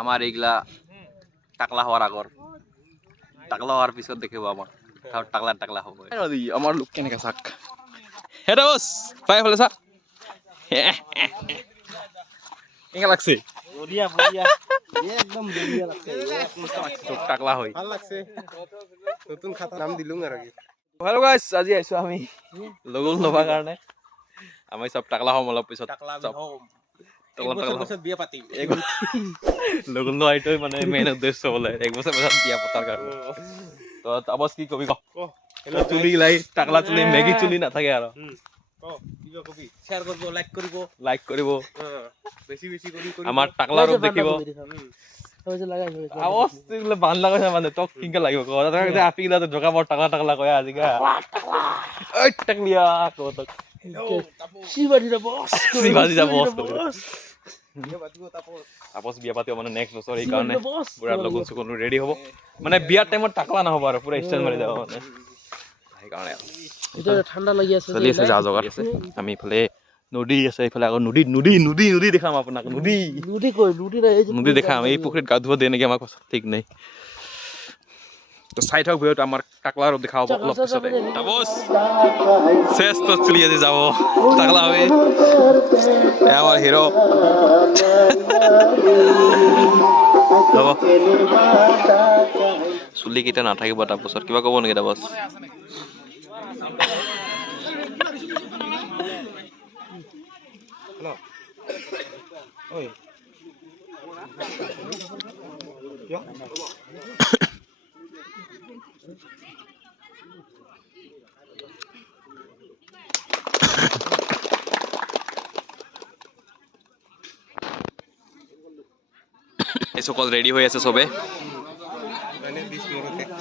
আমার এইগুলা টাকলা হওয়ার আগর টাকলা হওয়ার পিছত দেখিব আমার টাকলা টাকলা হব আমার লোক কেনেকা চাক হেটা বস পাই ফেলে চা কেনেকা লাগছে বঢ়িয়া বঢ়িয়া একদম বঢ়িয়া লাগছে টাকলা হয় ভাল লাগছে নতুন খাতা নাম দিলুম আর কি হ্যালো গাইস আজি আইছো আমি লগল নবা কাৰণে আমি সব টাকলা হম অলপ পিছত টাকলা সব এক বছর পিছত বিয়া পাতিম লগল ন আইটোই মানে মেইন উদ্দেশ্য বলে এক বছর পিছত বিয়া পতাৰ কাৰণে তো তাপস কি কবি ক চুলি লাই টাকলা চুলি মেগি চুলি নাথাকে আৰু কিবা কবি শেয়াৰ কৰব লাইক কৰিব বেশি বেশি কৰি আমাৰ টাকলা ৰূপ দেখিব আৱাজ দিলে বান লাগাইছে মানে তক কিনকে লাগিব কথা যে আপি গিলা জোকা বৰ টাকলা টাকলা কয় আজিকা ওই টাকলিয়া কতক শিবাজি দা বস তাপস বিয়া পাতিব মানে নেক্সট বছৰ এই কাৰণে পুৰা লগন চগন ৰেডি হ'ব মানে বিয়াৰ টাইমত টাকলা নহব আৰু পুৰা ষ্টাইল মাৰি যাব মানে সেইকাৰণে এটা ঠান্ডা লাগি আছে চলি আছে যা জগাত আছে আমি ইফালে নদী আছে ইফালে আকৌ নদী নদী নদী নদী দেখাম আপোনাক নদী নদী কই নদী দেখাম এই পুখুৰীত গা ধুব দিয়ে নেকি আমাক ঠিক নাই তো চাই থাক ভিডিঅ'টো আমাৰ টাকলা ৰূপ দেখাব অলপ পিছতে তাপস শেষ তো চলি আছে যাব টাকলা হবে আমার হিরো চুলি কেইটা নাথাকিব তাপছত কিবা ক'ব নেকি তাপস এই সকল ৰেডি হৈ আছে চবে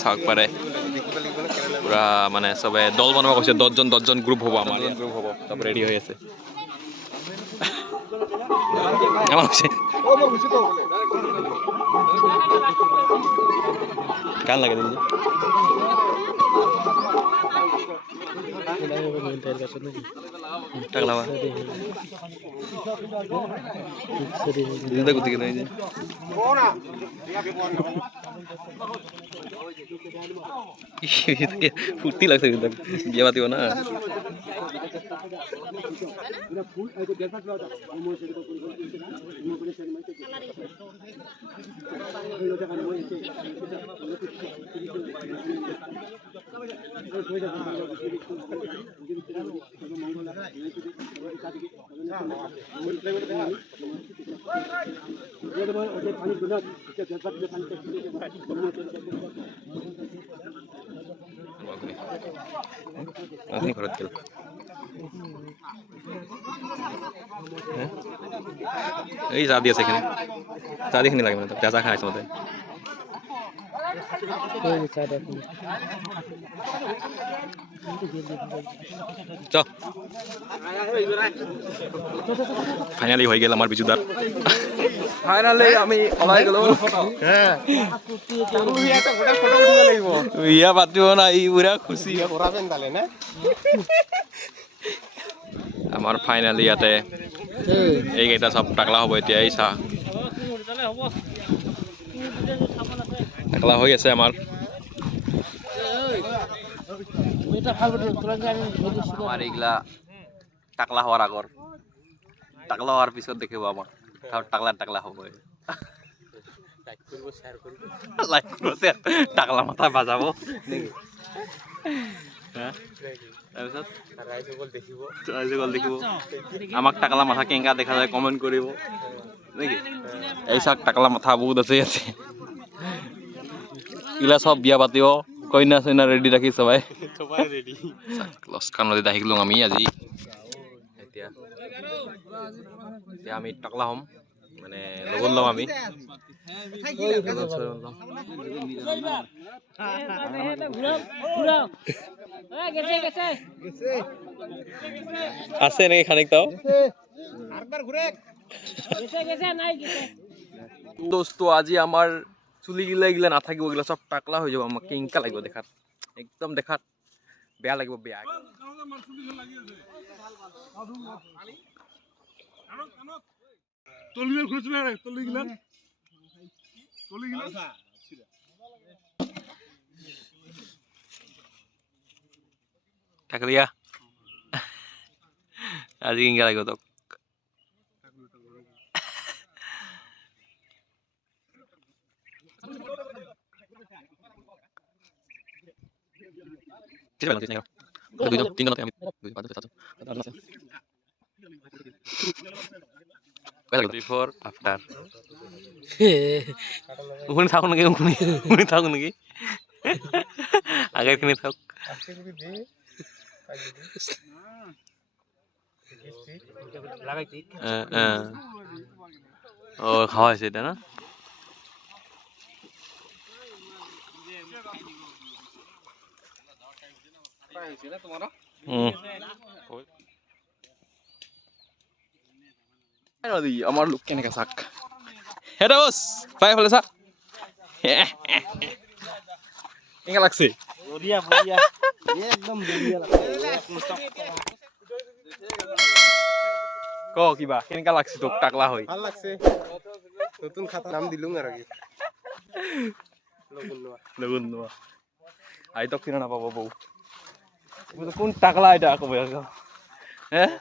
চাওক পাৰে পুৰা মানে চবে দল বনাব কৈছে 10জন গ্ৰুপ হ'ব আমাৰ গ্ৰুপ হ'ব চব ৰেডি হৈ আছে আমাৰ কৈছে গান লাগে দিলি টাকলা দিদা কোথায় গেল এই যে ফুর্তি লাগছে কিন্তু বিয়ে পাতিব না আপনি ঘৰত গেল এই যা দি আছে এখানে যা দিখিনি লাগে মানে যা খাইছ মতে ফাইনালি হৈ গেল আমাৰ বিজুদাৰ ফাইনালি আমি ওলাই গেলো বিয়া পাতিব না ই পুৰা খুশি আমাৰ ফাইনালি ইয়াতে এইকেইটা চব টাকলা হ'ব এতিয়া এই চাহ টাকলা হৈ আছে আমাৰ আমার এইগুলা টাকলা হওয়ার আগর টাকলা হওয়ার পিছত দেখিব আমার টাকলা টাকলা হব লাইক করব টাকলা মাথা বাজাবো দেখিব আমাক টাকলা মাথা কেঙ্কা দেখা যায় কমেন্ট কৰিব নাকি এই চাক টাকলা মাথা বহুত আছে ইয়াতে ইলা সব বিয়া পাতিব কইনা চইনা ৰেডি ৰাখি সবাই রেডি লস্কা নদীত আহিলো আমি আজি এতিয়া আমি টাকলা হম মানে লগন লম আমি আছে নাকি খানিকটাও দোস্ত আজি আমার চুলি গিলা নাথাকিব গিলা সব টাকলা হৈ যাব আমাক কেঙ্কা লাগিব দেখাত একদম দেখাত বেয়া লাগিব বেয়া টাকলিয়া আজি কিংকা লাগিব তোক Before, after. Uni থাকুক নেকি uni থাকুক নেকি আগের খিনি থাক ও খাওয়া হয়েছে এটা না আমার লোক কেনেকা চাক হেটা বস পাই ফেলে চা কেনেকা লাগছে বঢ়িয়া বঢ়িয়া একদম বঢ়িয়া ক কিবা কেনেকা লাগছে তোক টাকলা হই ভাল লাগছে নতুন খাতা নাম দিলুম আর কি লগন নোয়া আই তো কিনা না পাবো বউ কোন টাকলা এটা কবে হ্যাঁ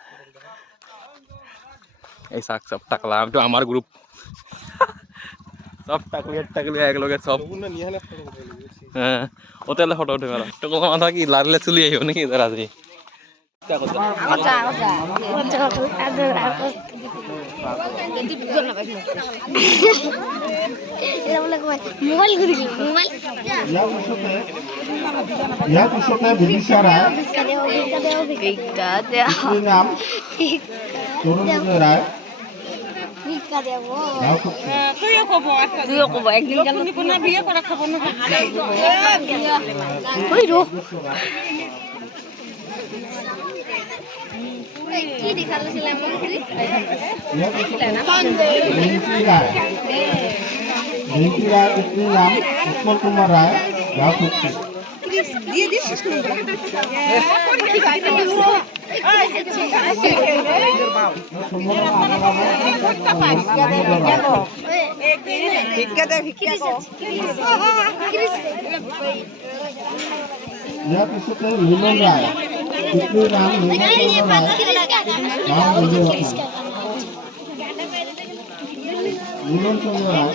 এই সাক সব টাকলা তো আমার গ্রুপ সব টাকলিয়া এক লগে সব হ্যাঁ ওতেলে ফটো উঠে গেল তো কোন মাথা কি লারলে চলি আইও নাকি এদার আজি তুইও কব একদিন বিয়ে করা খাবো না কি দেখাচ্ছিলাম उत्पल कुमार राय लिमन राय नाम लिमन चंद्र राय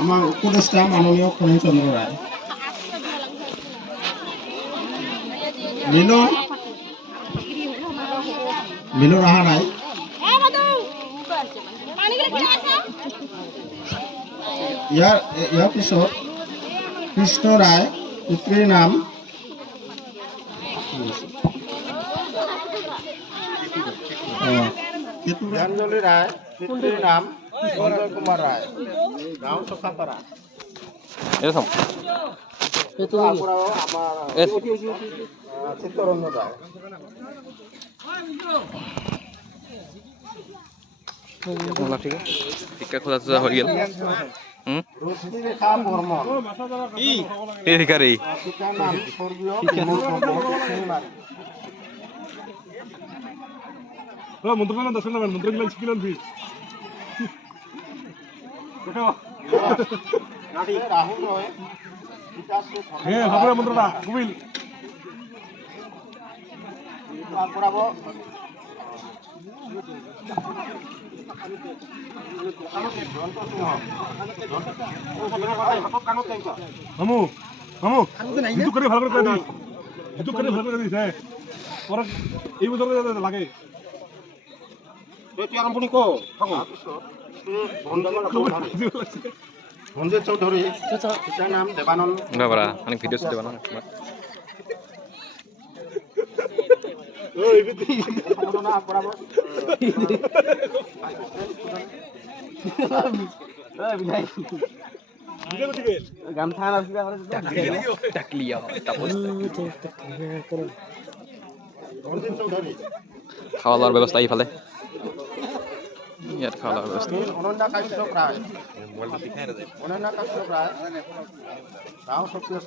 আমার উপদেষ্টা মাননীয় খনিন চন্দ্র রায় মিলন রাহা রায় ইয়াৰ পিছত কৃষ্ণ ৰায় পুত্ৰীৰ নাম জ্ঞানজলি ৰায় পুত্ৰীৰ নাম সঞ্জয় কুমাৰ ৰায় গাঁও চকাপাৰা এৰকম আমাৰ চিত্তৰঞ্জন ৰায় ঠিক আছে টিকা খোঁজা চোজা হয়ে গেল রশ্মিরেখা বর্মন এই ভিকারি পিতার নাম স্বর্গীয় বিমল বর্মন সেনবাড়ি মন্ত্রণালয় দশ নাম্বার মন্ত্রণালয় শিখিলেন ফি রাহুল রয় বিকাশ হ্যাঁ হবে মন্ত্রণা কুমিল পড়াবো মামু মামু হিন্দু করে ভালো করে দিস হিন্দু করে ভালো করে দিস হ্যাঁ পরে এই বছর লাগে তুই আরম্ভনি কো সঞ্জয় চৌধুরী পিতার নাম দেবানন্দ বাবা অনেক ভিডিও দেবা না খাওয়া দাওয়ার ব্যবস্থা এইফালে ইয়াত খাওয়া দাওয়ার ব্যবস্থা অনন্যা কাশ্যপ রায় অনন্যা কাশ্যপ রায় গাঁও সক্রিয়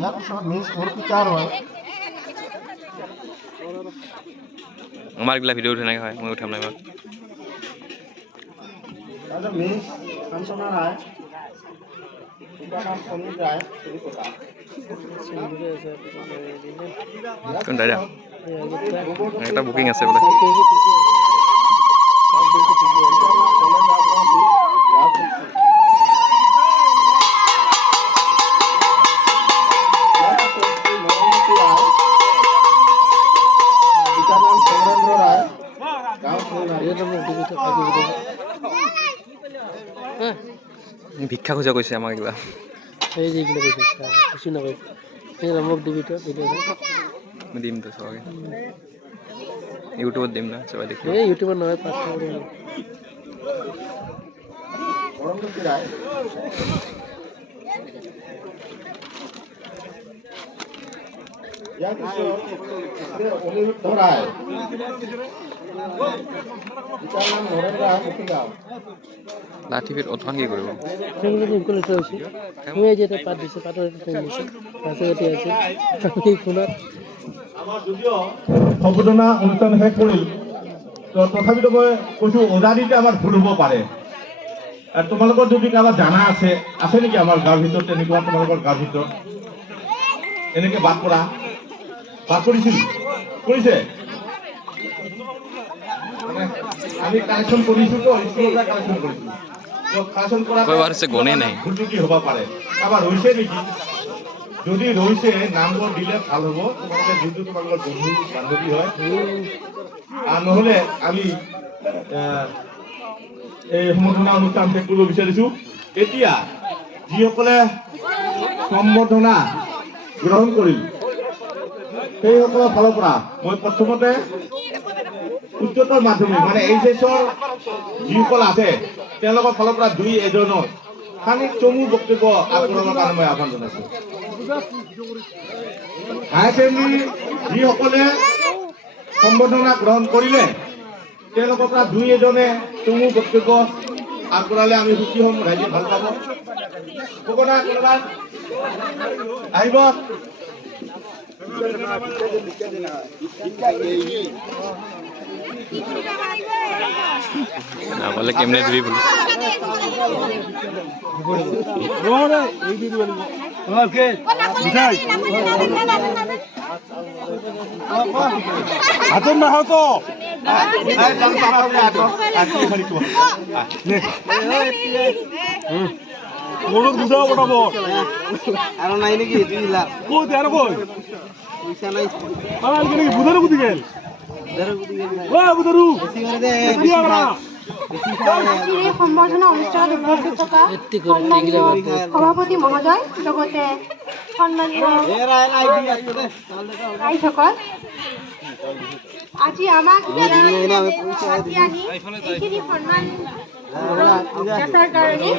ইয়াৰ পিছত মিছ মোৰ পিতাৰ হয় আমাৰ এইগিলা ভিডিঅ' উঠে নাই হয় মই উঠাম নাই তাৰপিছত মিছ কাঞ্চনা ৰায় পিতাৰ নাম সমীৰ ৰায় কোন দাদা এটা বুকিং আছে বোলে ভিক্ষা খোজা কৈছে আমাক কিবা এই যেগুলো কৈছে খুশি না কৈছে এই মোক দিবি তো ভিডিও দিম তো সবাই ইউটিউবত দিম না সবাই দেখি এই ইউটিউবার নয় 500 করে ইয়াৰ পিছত অনিৰুদ্ধ ৰায় পিতাৰ নাম নৰেন ৰায় মুখিগাঁও লাঠি ফিট অথন কি কৰিব সেগুলো ইনকল হইছে আমি এই যেটা পাত দিছে পাতৰ এটা নিছে পাছতে আছে এই কোনত আমাৰ যদিও সম্বোধনা অনুষ্ঠান শেষ কৰিল তো তথাপিতো মই কৈছোঁ ওজাৰিতে আমাৰ ভুল হ'ব পাৰে আৰু তোমালোকৰ যদি কাৰোবাৰ জানা আছে নেকি আমাৰ গাঁৱৰ ভিতৰত তেনেকুৱা তোমালোকৰ গাঁৱৰ ভিতৰত এনেকৈ বাদ কৰিছিল কৰিছে মানে আমি কালেকশ্যন কৰিছোঁ তো স্কুলৰ পৰা কালেকশ্যন কৰিছোঁ তো কালেকশ্যন কৰা কয়বাৰ হৈছে গণে নাই ভুলটো কি হ'ব পাৰে কাৰোবাৰ হৈছে নেকি যদি ৰৈছে নামবোৰ দিলে ভাল হ'ব তোমালোকে যিটো তোমালোকৰ বন্ধু বান্ধৱী হয় আৰু নহ'লে আমি এই সম্বৰ্ধনা অনুষ্ঠান শেষ কৰিব বিচাৰিছোঁ এতিয়া যিসকলে সম্বৰ্ধনা গ্ৰহণ কৰিল সেইসকলৰ ফালৰ পৰা মই প্ৰথমতে উচ্চতৰ মাধ্যমিক মানে এইচএছৰ যিসকল আছে তেওঁলোকৰ ফালৰ পৰা দুই এজনৰ খালি চমু বক্তব্য আগবঢ়াবৰ কাৰণে মই আহ্বান জনাইছোঁ হায়াৰ ছেকেণ্ডেৰী যিসকলে সম্বৰ্ধনা গ্ৰহণ কৰিলে তেওঁলোকৰ পৰা দুই এজনে চমু বক্তব্য আগবঢ়ালে আমি সুখী হ'ম ৰাইজে ভাল পাব ক'ব না কোনোবা আহিব বলে কেমনে দিবি বলে হাতত নাখাও তো মোৰক বুজাব পঠাব আৰু নাই নেকি দিলা ক'ত আৰু কই পইচা নাই পালাল কি নাকি বুধাৰু কুদি গেল ও বুধাৰু দিয়া না আজিৰ এই সম্বৰ্ধনা অনুষ্ঠানত উপস্থিত থকা সভাপতি মহোদয় লগতে সন্মানীয় ৰাইজসকল আজি আমাক মাতি আনি এইখিনি সন্মান দেখাৰ কাৰণে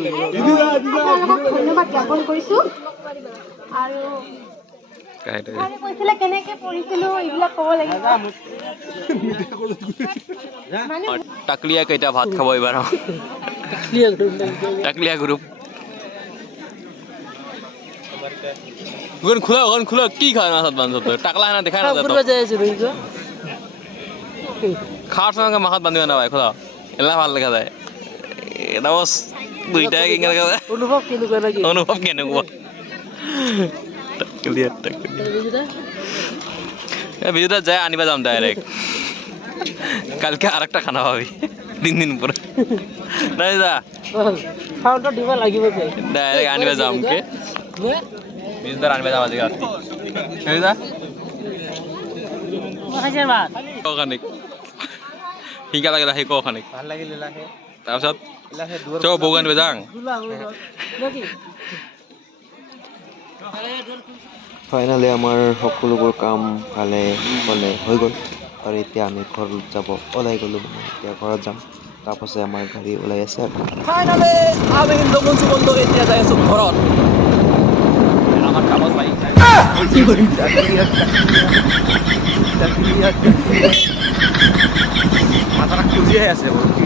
আপোনালোকক ধন্যবাদ জ্ঞাপন কৰিছোঁ আৰু কৈছিলে কেনেকে পঢ়িছিলো এইবিলাক ক'ব লাগিব টাকলিয়া কেইটা ভাত খাব এবাৰ টাকলিয়া গ্ৰুপ খোলা কি খায় মাথাত বান্ধত টাকলা না দেখাই না খাওয়ার সময় মাথাত বান্ধিব না ভাই খোলা এলা ভাল দেখা যায় এটা বস দুইটাই কেনেকা দেখা যায় অনুভৱ কেনেকুৱা বিজুটা যায় আনিবা যাম ডাইরেক্ট কালকে আর একটা খানা পাবি 3 দিন পরে নাই দা খাওয়াটা দিবা লাগিব ডাইরেক্ট আনিবা যাম কে বিজুটা আনিবা যাম আজি রাতি এই দা হাজার বাদ অর্গানিক হিকা লাগে সেই অর্গানিক ভাল লাগিল লাহে তাৰপিছত লাহে দূৰ চ বগা আনিবা যাং নাকি ফাইনেলি আমাৰ সকলোবোৰ কাম ভালে হৈ গ'ল আৰু এতিয়া আমি ঘৰত যাব ওলাই গ'লো মানে এতিয়া ঘৰত যাম তাৰপাছত আমাৰ গাড়ী ওলাই আছে ফাইনালি আমি লগন সুবন্ধ এতিয়া যাই আছো ঘৰত আমাৰ কামত পাই কি কৰি মাথাটা খুঁজিয়ে আছে বড় কি